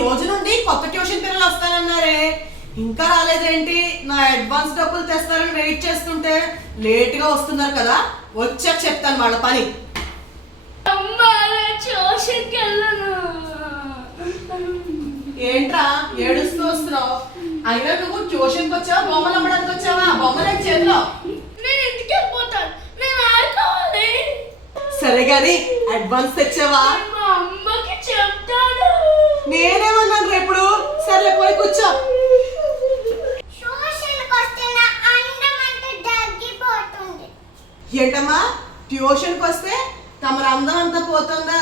రోజు నుండి కొత్త ట్యూషన్ పిల్లలు వస్తానన్నారే, ఇంకా రాలేదేంటి? నా అడ్వాన్స్ డబ్బులు తెస్తారని వెయిట్ చేస్తుంటే లేట్ గా వస్తున్నారు కదా, వచ్చాక చెప్తాను వాళ్ళ పని. ఏంట్రా ఏడుస్తూ వస్తున్నావు? అయినా నువ్వు ట్యూషన్కి వచ్చావా, బొమ్మలు అమ్మడానికి వచ్చావా? బొమ్మలు చేతిలో. నేను ఇంటికి వెళ్ళిపోతాను, నేను ఆడుకోవాలి. సరే గాని అడ్వాన్స్ తెచ్చావా? మా అమ్మకి చెప్తాను. నేనేమన్నాను రేపుడు? సర్లే పోయి కూర్చో. ఏంటమ్మా ట్యూషన్కి వస్తే తమరు అందం అంతా పోతుందా?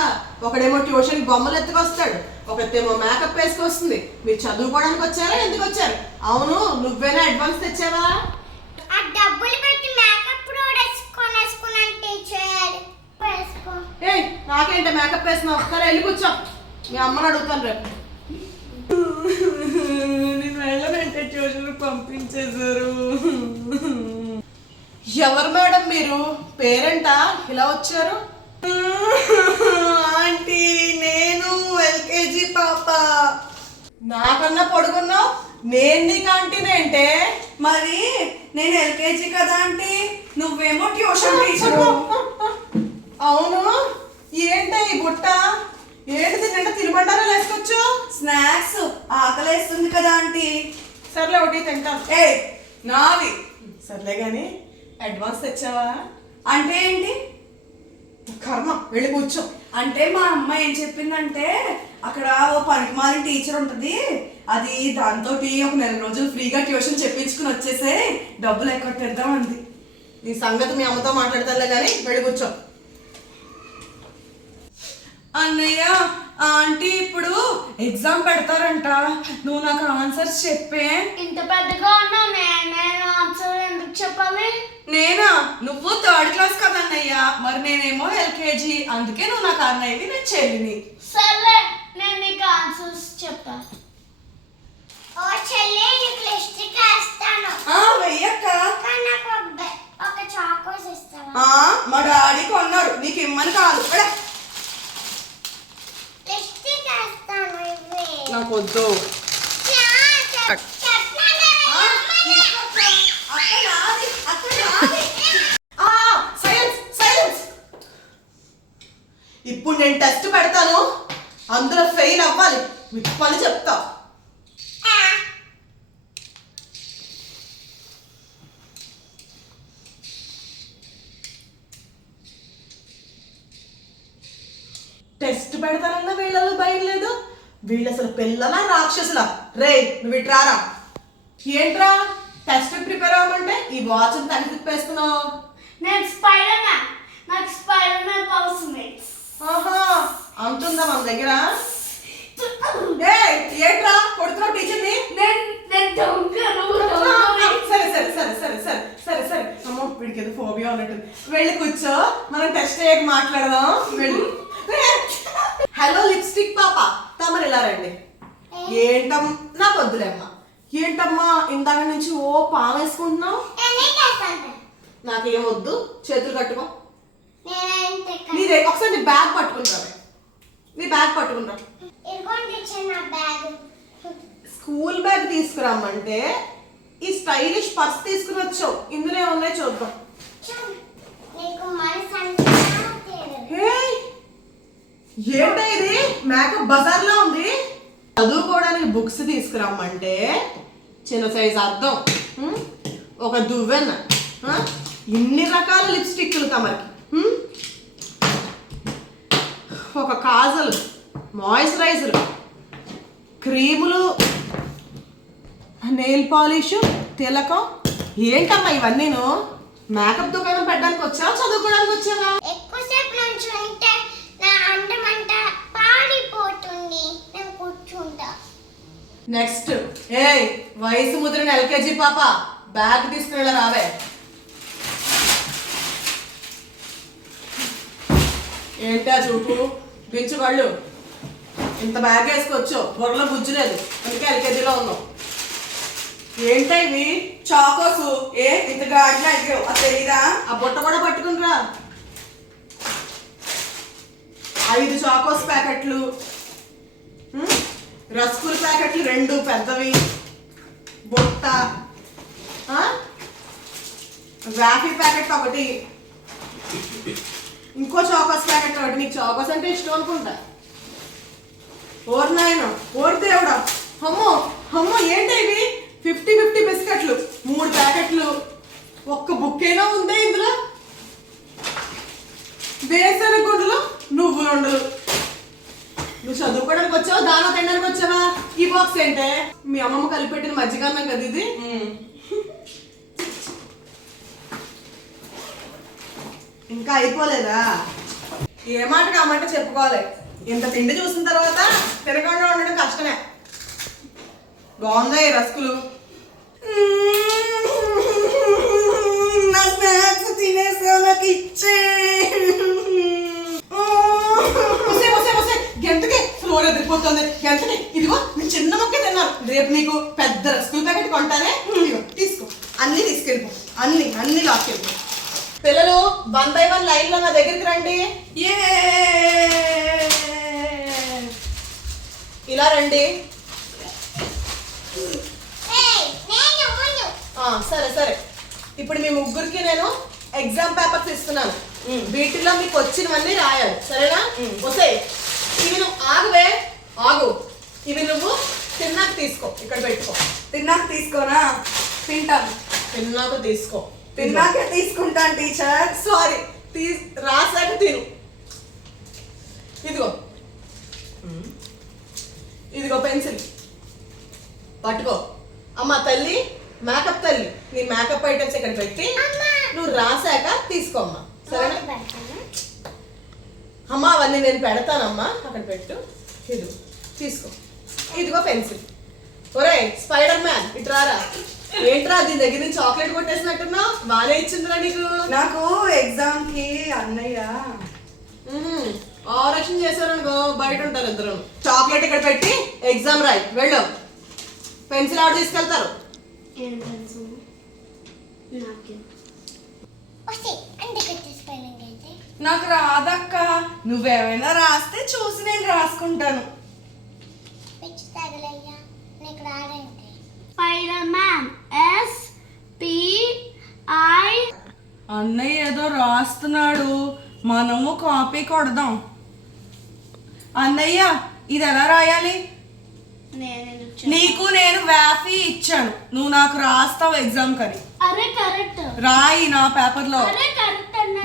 ఒకడేమో ట్యూషన్ బొమ్మలు ఎత్తుకొస్తాడు, ఒకటేమో మేకప్ వేసుకొస్తుంది. మీరు చదువుకోవడానికి వచ్చారా, ఎందుకు వచ్చారు? అవును, నువ్వేనా అడ్వాన్స్ తెచ్చావా? ఏ నాకేంటి మేకప్ వేసినావు? ఒకసారి వెళ్ళి కూర్చో, మీ అమ్మని అడుగుతాను రేపు. నేను వెళ్ళనంటే ట్యూషన్ పంపించేశారు. ఎవరు మేడం మీరు? పేరెంటా ఇలా వచ్చారు? ఆంటీ నేను ఎల్కేజీ పాప. నాకన్నా పొడుగున్నావు, నేను నీకు ఆంటీనేంటే? మరి నేను ఎల్కేజీ కదా ఆంటీ, నువ్వేమో ట్యూషన్ టీచర్. అవును, ఏంటే ఈ బుట్ట? ఏంటి తింటే తినబండారా వేసుకోవచ్చు? స్నాక్స్ ఆకలేస్తుంది కదా ఆంటీ. సర్లే ఒకటి తింటాను. ఏ నావి. సర్లే గాని అడ్వాన్స్ తెచ్చావా? అంటే ఏంటి? కర్మ, వెళ్ళి కూర్చో. అంటే మా అమ్మ ఏం చెప్పిందంటే, అక్కడ ఓ పనికిమాలిన టీచర్ ఉంటుంది, అది దాంతో ఒక 4 రోజులు ఫ్రీగా ట్యూషన్ చెప్పించుకుని వచ్చేసే, డబ్బులు ఎక్కడెడదాం అంది. నీ సంగతి మీ అమ్మతో మాట్లాడతానులే కానీ వెళ్ళి కూర్చో. అన్నయ్య ఆంటీ ఇప్పుడు ఎగ్జామ్ పెడతారంట, నువ్వు నాకు ఆన్సర్స్ చెప్పే. ఇంత పెద్దగా ఉన్నా నేను ఆన్సర్ ఎందుకు చెప్పాలి? నేనా? నువ్వు 3rd క్లాస్ కదా అన్నయ్య, మరి నేనేమో ఎల్కేజీ, అందుకే నువ్వు నాకు అన్నయ్యవి, నేను చెల్లిని. సర్లే నేను నీకు ఆన్సర్స్ చెప్తాను. ఓ చెల్లి నీకు లిస్ట్ చేస్తాను. వెయ్యక్క. ఒక చాకోస్ ఇస్తావా? మా డాడీ కొన్నాడు, నీకు ఇమ్మని కాదు. లిస్ట్ చేస్తాను ఇవ్వి. నాకు వద్దు. ఇప్పుడు నేను టెస్ట్ పెడతాను, అందులో ఫెయిల్ అవ్వాలి, మీకు పని చెప్తా. టెస్ట్ పెడతానన్నా వీళ్ళలో భయం లేదు. వీళ్ళు అసలు పిల్లలా రాక్షసులా? రే నువ్వు ఇట్రారా. ఏంట్రా టెస్ట్ ప్రిపేర్ అవ్వమంటే ఈ వాచ్ తగ్గి తిప్పేస్తున్నావు? నేను స్పైడర్ మ్యాన్, నాకు స్పైడర్ మ్యాన్ పవర్స్ ఉన్నాయి. ఆహా, అంటుందా మన దగ్గర? ఏంట్రా కొడుతున్నావు టీచర్ని? సరే సరే సరే సరే సరే సరే సరే అమ్మో, వీడికి ఏదో ఫోబియా ఉన్నట్టుంది. వెళ్ళి కూర్చో, మనం టెస్ట్ అయ్యాక మాట్లాడదాం. వెళ్ళి. హలో లిప్స్టిక్ పాప, తమరు ఇలా రండి. ఏంటమ్మా? నాకు వద్దులేమ్మా. ఏంటమ్మా ఇందాక నుంచి ఓ పావేసుకుంటున్నావు? నాకేం వద్దు, చేతులు కట్టుకో. నీదే ఒకసారి నీ బ్యాగ్ పట్టుకుంటావే, నీ బ్యాగ్ పట్టుకుంటా. స్కూల్ బ్యాగ్ తీసుకురమ్మంటే ఈ స్టైలిష్ పర్స్ తీసుకుని వచ్చావు, ఇందులో ఏమున్నాయి చూద్దాం. ఏంటో ఇది మేకప్ బజార్ లా ఉంది. చదువుకోవడానికి బుక్స్ తీసుకురమ్మంటే చిన్న సైజ్ అద్దం, ఒక దువ్వెన, ఇన్ని రకాల లిప్స్టిక్లు తమరికి, ఒక కాజల్, మాయిశ్చరైజర్, క్రీములు, నెయిల్ పాలిష్, తిలకం. ఏంటమ్మా ఇవన్నీను? మేకప్ దుకాణం పెట్టడానికి వచ్చావా, చదువుకోవడానికి వచ్చావా? ఎక్కువసేపు నుంచి ఉంటే నా అందమంట పాడిపోతుంది, నేను కూర్చుంటా. నెక్స్ట్ వయసు ముద్రని ఎల్కేజీ పాప, బ్యాగ్ తీసుకుని రావే. ఏంటా చూపు, దించు కళ్ళు. ఇంత బ్యాగ్ వేసుకోవచ్చు, బుర్రలో బుజ్జు లేదు, అందుకే ఎల్కేజీలో ఉన్నావు. ఏంటా ఇవి? చాకోసు. ఇంత గాడిలో అడిగావు, అది తెలీదా? ఆ బుట్ట కూడా పట్టుకునిరా. 5 చాకోస్ ప్యాకెట్లు, రస్కుల ప్యాకెట్లు 2 పెద్దవి, బుట్ట, వ్యాఫీ ప్యాకెట్ ఒకటి, ఇంకో చాకోస్ ప్యాకెట్ ఒకటి. నీకు చాకోస్ అంటే ఇష్టం అనుకుంటా. ఓర్ నాయన, ఓర్ దేవుడా, అమ్మో అమ్మో ఏంటి ఇవి? 50-50 బిస్కెట్లు 3 ప్యాకెట్లు. ఒక్క బుక్ అయినా ఉందే ఇందులో. వేసిన గుడ్లు, నువ్వులు ఉండలు. నువ్వు చదువుకోవడానికి వచ్చావా, దానా తినడానికి వచ్చావా? ఈ బాక్స్ ఏంటే? మీ అమ్మమ్మ కలిపెట్టిన మజ్జిగన్నం కదా ఇది. ఇంకా అయిపోలేదా? ఏ మాట కామంటే చెప్పుకోవాలి. ఇంత తిండి చూసిన తర్వాత తినకుండా ఉండడం కష్టమే. బాగుందా ఈ రస్కులు? నా స్నాక్స్ తినేసా, నాకు ఇచ్చే. గంటకి ఫ్లోర్ ఎదిరిపోతుంది. గంటకి ఇదిగో నేను చిన్న మొక్క తిన్నాను. రేపు నీకు పెద్ద రస్కులు ప్యాకెట్ కొంటానే. తీసుకో, అన్ని తీసుకెళ్ళిపో, అన్ని లాక్కెళ్ళిపో. పిల్లలు 1 by 1 లైన్ లో నా దగ్గరికి రండి. ఇలా రండి. సరే సరే, ఇప్పుడు మీ ముగ్గురికి నేను ఎగ్జామ్ పేపర్స్ ఇస్తున్నాను. వీటిలో మీకు వచ్చినవన్నీ రాయాలి, సరేనా? వస్తే ఇవి నువ్వు ఆగువే, ఆగు. ఇవి నువ్వు తిన్నాక తీసుకో, ఇక్కడ పెట్టుకో. తిన్నాక తీసుకోనా? తింటాను. తిన్నాక తీసుకో. తిన్నాకే తీసుకుంటాను టీచర్. సారీ, రాసాక తిను. ఇదిగో పెన్సిల్ పట్టుకో. అమ్మ తల్లి, మేకప్ తల్లి, నీ మేకప్ ఐటమ్స్ ఇక్కడ పెట్టి నువ్వు రాసాక తీసుకోమ్మా, సరేనా? అమ్మ అవన్నీ నేను పెడతానమ్మా, అక్కడ పెట్టు. ఇదిగో తీసుకో. ఇదిగో పెన్సిల్. ఒరే స్పైడర్ మ్యాన్, ఇటు రారా. ఏంట్రా దీని దగ్గర నుంచి చాక్లెట్ కొట్టేసినట్టున్నా? బాగానే ఇచ్చిందిరా నీకు. నాకు ఎగ్జామ్ కి అన్నయ్య ఆరక్షణ చేశారనుకో, బయట ఉంటారు ఇద్దరు. చాక్లెట్ ఇక్కడ పెట్టి ఎగ్జామ్ రాయి, వెళ్ళు. పెన్సిల్ ఆర్డర్ తీసుకెళ్తారు. నాకు రాదక్క, నువ్వేమైనా రాస్తే చూసి నేను రాసుకుంటాను. అన్నయ్య ఏదో రాస్తున్నాడు, మనము కాపీ కొడదాం. అన్నయ్య ఇది ఎలా రాయాలి? నీకు నేను వ్యాఫీ ఇచ్చాను, నువ్వు నాకు రాస్తావు ఎగ్జామ్ కని. రాయి నా పేపర్ లో.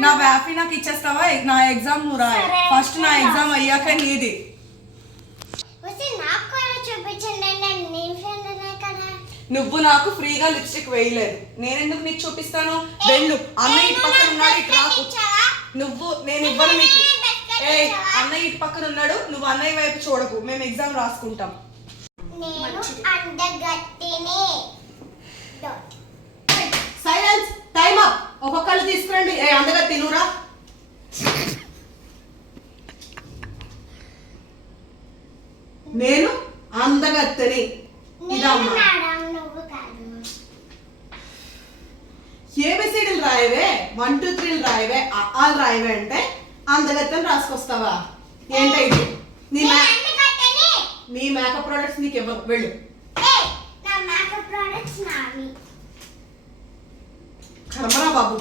నా వ్యాఫీ నాకు ఇచ్చేస్తావా? నా ఎగ్జామ్ నువ్వు రాయి. ఫస్ట్ నా ఎగ్జామ్ అయ్యాక నీది. నువ్వు నాకు ఫ్రీగా లిప్స్టిక్ వేయలేదు, నేను ఎందుకు నీకు చూపిస్తాను? వెళ్ళు. అన్నయ్య ఇటు పక్కన ఉన్నాడు, ఇటు రాకు. నువ్వు, నేను ఇవ్వను నీకు. అన్నయ్య ఇటు పక్కన ఉన్నాడు, నువ్వు అన్నయ్య వైపు చూడకు, మేము ఎగ్జామ్ రాసుకుంటాం. Silence, time up. ఒక్కొక్కళ్ళు తీసుకురండి. అందగత్తి నువ్వురా. నేను అందగత్తని. ఏబిసిడీలు రాయవే, 1 2 3 రాయవే, ఆలు రాయవే అంటే అందగత్తని రాసుకొస్తావా? ఏంటి ఇది? నీ మేకప్ ప్రొడక్ట్స్ నీకు ఇవ్వను, వెళ్ళు. కర్మరా బాబు.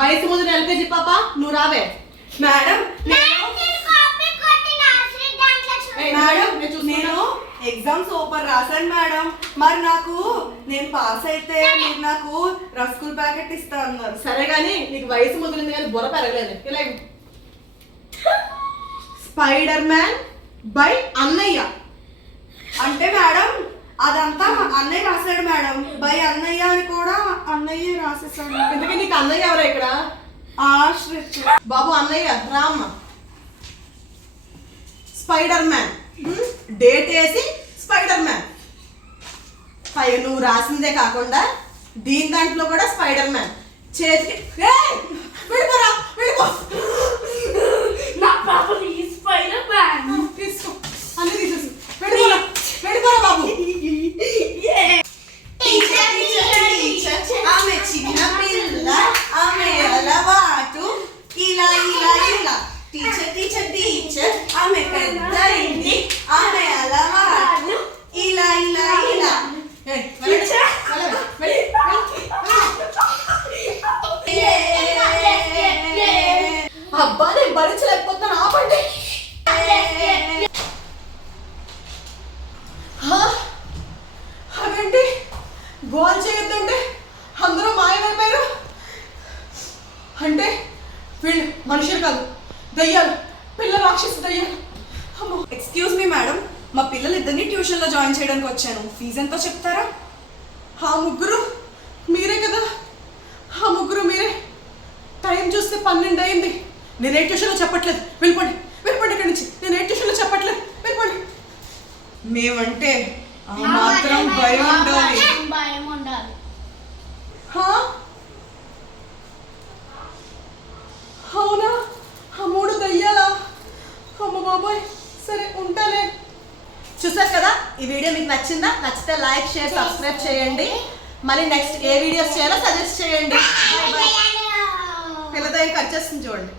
వయసు ముందు ఎల్కేజీ పాప, నువ్వు రావే. మేడం నేను ఎగ్జామ్ సూపర్ రాశాను మేడం. మరి నాకు, నేను పాస్ అయితే మీరు నాకు రస్కుల్ ప్యాకెట్ ఇస్తా అన్నారు. సరే గానీ నీకు వయసు మొదలుంది కానీ బుర్ర పెరగలేదు. ఇలా స్పైడర్ మ్యాన్ బై అన్నయ్య అంటే మేడం అదంతా అన్నయ్య రాశాడు మేడం. బై అన్నయ్య అని కూడా అన్నయ్య రాసేసాడు. ఎందుకంటే నీకు అన్నయ్య ఎవరు ఇక్కడ? ఆశ్రిత్. బాబు అన్నయ్య రామ్మ. స్పైడర్ మ్యాన్ డేట్ వేసి స్పైడర్ మ్యాన్. నువ్వు రాసిందే కాకుండా దీని దాంట్లో కూడా స్పైడర్ మ్యాన్. చేతికి వెళ్ళిపోరా, వెళ్ళిపో. తీసుకో, అన్ని తీసేసి వెళ్ళిపోరా, వెళ్ళిపోరా బాబు. ఆమె చిన్న పిల్ల, ఆమె అలవాటు ఇలా ఇలా ఇలా. టీచర్ టీచర్ టీచర్, ఆమె పెద్ద ఇంటి, ఆమె అలవాటు గోల్ చేయొద్దంటే అందరూ మాయమైపోయారు. అంటే వీళ్ళు మనుషులు కాదు, దయ్యాలు, పిల్ల రాక్షసు దయ్యాలు. అమ్మో. ఎక్స్క్యూజ్ మీ మేడం, మా పిల్లలిద్దరిని ట్యూషన్లో జాయిన్ చేయడానికి వచ్చాను. ఫీజు ఎంతో చెప్తారా? ఆ ముగ్గురు మీరే కదా, ఆ ముగ్గురు మీరే. టైం చూస్తే 12 అయింది. నేను ఏ ట్యూషన్లో చెప్పట్లేదు, వెళ్ళిపోండి వెళ్ళిపోండి ఇక్కడి నుంచి. నేను ఏ ట్యూషన్లో చెప్పట్లేదు, వెళ్ళిపోండి. మేమంటే ఆ మాత్రం భయం ఉండాలి. భయం ఉండాలి. హా? అవునా? ఆ 3 దయ్యాలా? అమ్మ బాబోయ్. సరే ఉంటానే. చూసారు కదా, ఈ వీడియో మీకు నచ్చిందా? నచ్చితే లైక్, షేర్, సబ్స్క్రైబ్ చేయండి. మళ్ళీ నెక్స్ట్ ఏ వీడియోస్ చేయాలో సజెస్ట్ చేయండి. పిల్లదయ్య కట్ చేస్తుంది చూడండి.